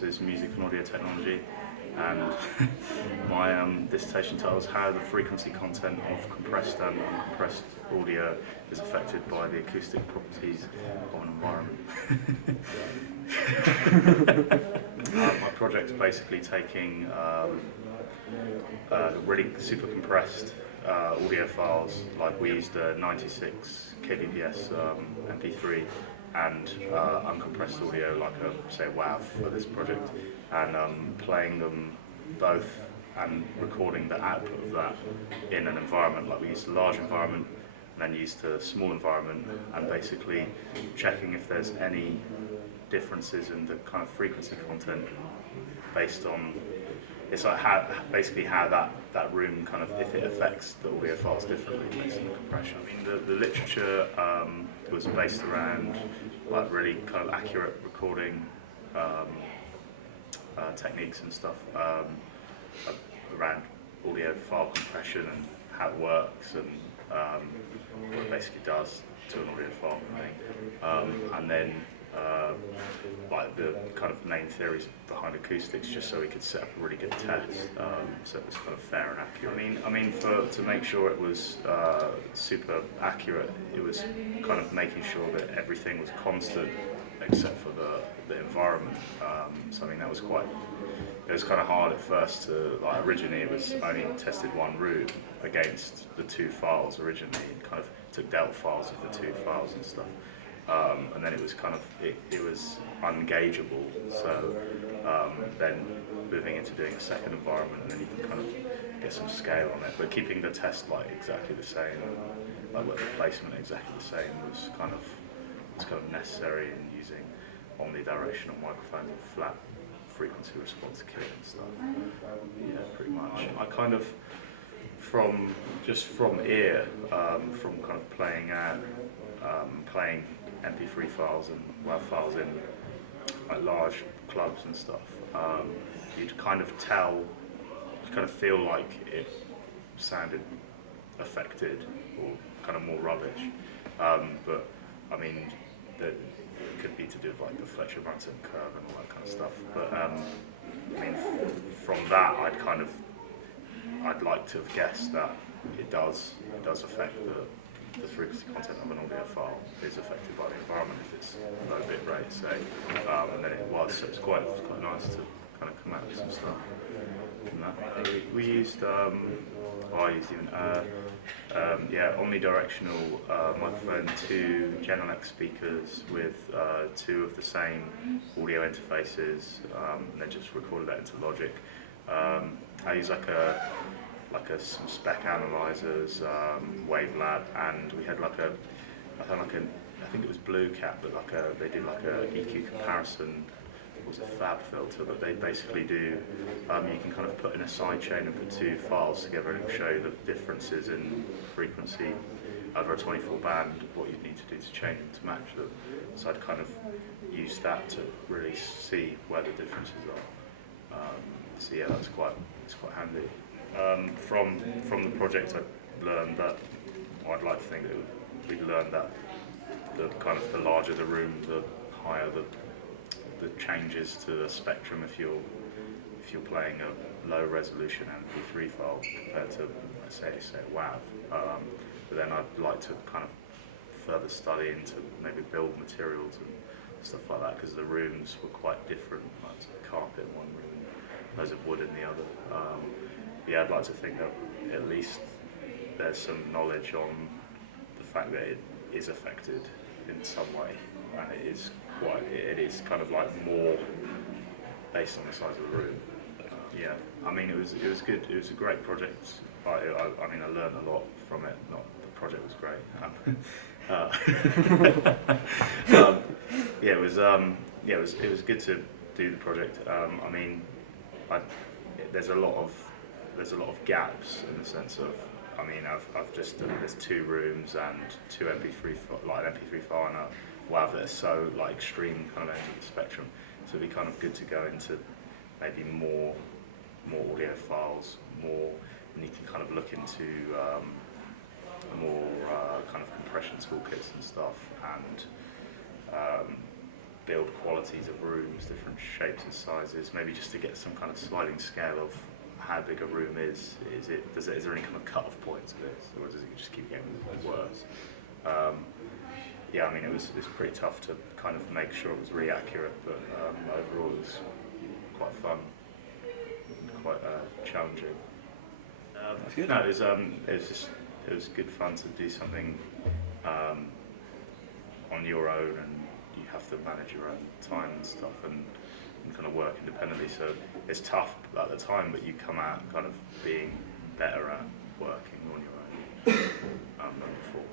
course is music and audio technology, and my dissertation title is how the frequency content of compressed and uncompressed audio is affected by the acoustic properties of an environment. My project's basically taking really super compressed audio files, like we used a 96 kbps MP3 and uncompressed audio, like a, say, WAV for this project, and playing them both and recording the output of that in an environment. Like we used a large environment and then used a small environment, and basically checking if there's any differences in the kind of frequency content based on, it's like how that room kind of, if it affects the audio files differently based on the compression. I mean, the literature was based around like really kind of accurate recording techniques and stuff around audio file compression and how it works and what it basically does to an audio file, I think. And then like the kind of main theories behind acoustics, just so we could set up a really good test, so it was kind of fair and accurate. I mean, to make sure it was super accurate, it was kind of making sure that everything was constant except for the environment. So I mean, that was it was kind of hard at first to, like, originally it was only tested one room against the two files originally. It kind of took delta files of the two files and stuff. And then it was kind of, it was unengageable, so then moving into doing a second environment, and then you can kind of get some scale on it, but keeping the test like exactly the same, like with the placement exactly the same was kind of necessary in using omnidirectional microphones and flat frequency response kit and stuff. Yeah, pretty much. I kind of, from ear, from kind of playing out, playing MP3 files and WAV files in like large clubs and stuff, you'd kind of feel like it sounded affected or kind of more rubbish. But I mean, it could be to do with like the Fletcher-Brunson curve and all that kind of stuff. But I mean, from that, I'd like to have guessed that it does affect the frequency content of an audio file is affected by the environment if it's low bit rate, say, and then it was, so it's quite nice to kind of come out with some stuff from that. We used, I used even, omnidirectional microphone, 2 Gen X speakers with 2 of the same audio interfaces, and then just recorded that into Logic. I use some spec analyzers, Wavelab, and we had I think it was Blue Cat, but they did like a EQ comparison. It was a fab filter, but they basically do, you can kind of put in a sidechain and put 2 files together, and it will show you the differences in frequency over a 24 band, what you need to do to change them to match them. So I'd kind of use that to really see where the differences are. So yeah, it's quite handy. From the project, I learned that, or I'd like to think that we'd learned that the larger the room, the higher the changes to the spectrum if you're playing a low resolution MP3 file compared to, say a WAV. But then I'd like to kind of further study into maybe build materials and stuff like that, because the rooms were quite different. Like carpet in one room, loads of wood in the other. Yeah, I'd like to think that at least there's some knowledge on the fact that it is affected in some way, and it is kind of like more based on the size of the room. Yeah, I mean, it was good. It was a great project. I mean, I learned a lot from it. Not the project was great. Yeah, it was good to do the project. I mean, there's a lot of gaps in the sense of, I mean, I've just done, there's 2 rooms and 2 MP3 like an MP3 file and a WAV that are so like extreme kind of ends of the spectrum. So it'd be kind of good to go into maybe more audio files, and you can kind of look into more kind of compression toolkits and stuff, and build qualities of rooms, different shapes and sizes, maybe just to get some kind of sliding scale of how big a room is. Is there any kind of cut-off point to this, or does it just keep getting worse? Yeah, I mean, it was pretty tough to kind of make sure it was really accurate, but overall it was quite fun, quite challenging. That's good. No, it was good fun to do something on your own, and you have to manage your own time and stuff, and kind of work independently. So it's tough at the time, but you come out kind of being better at working on your own than before.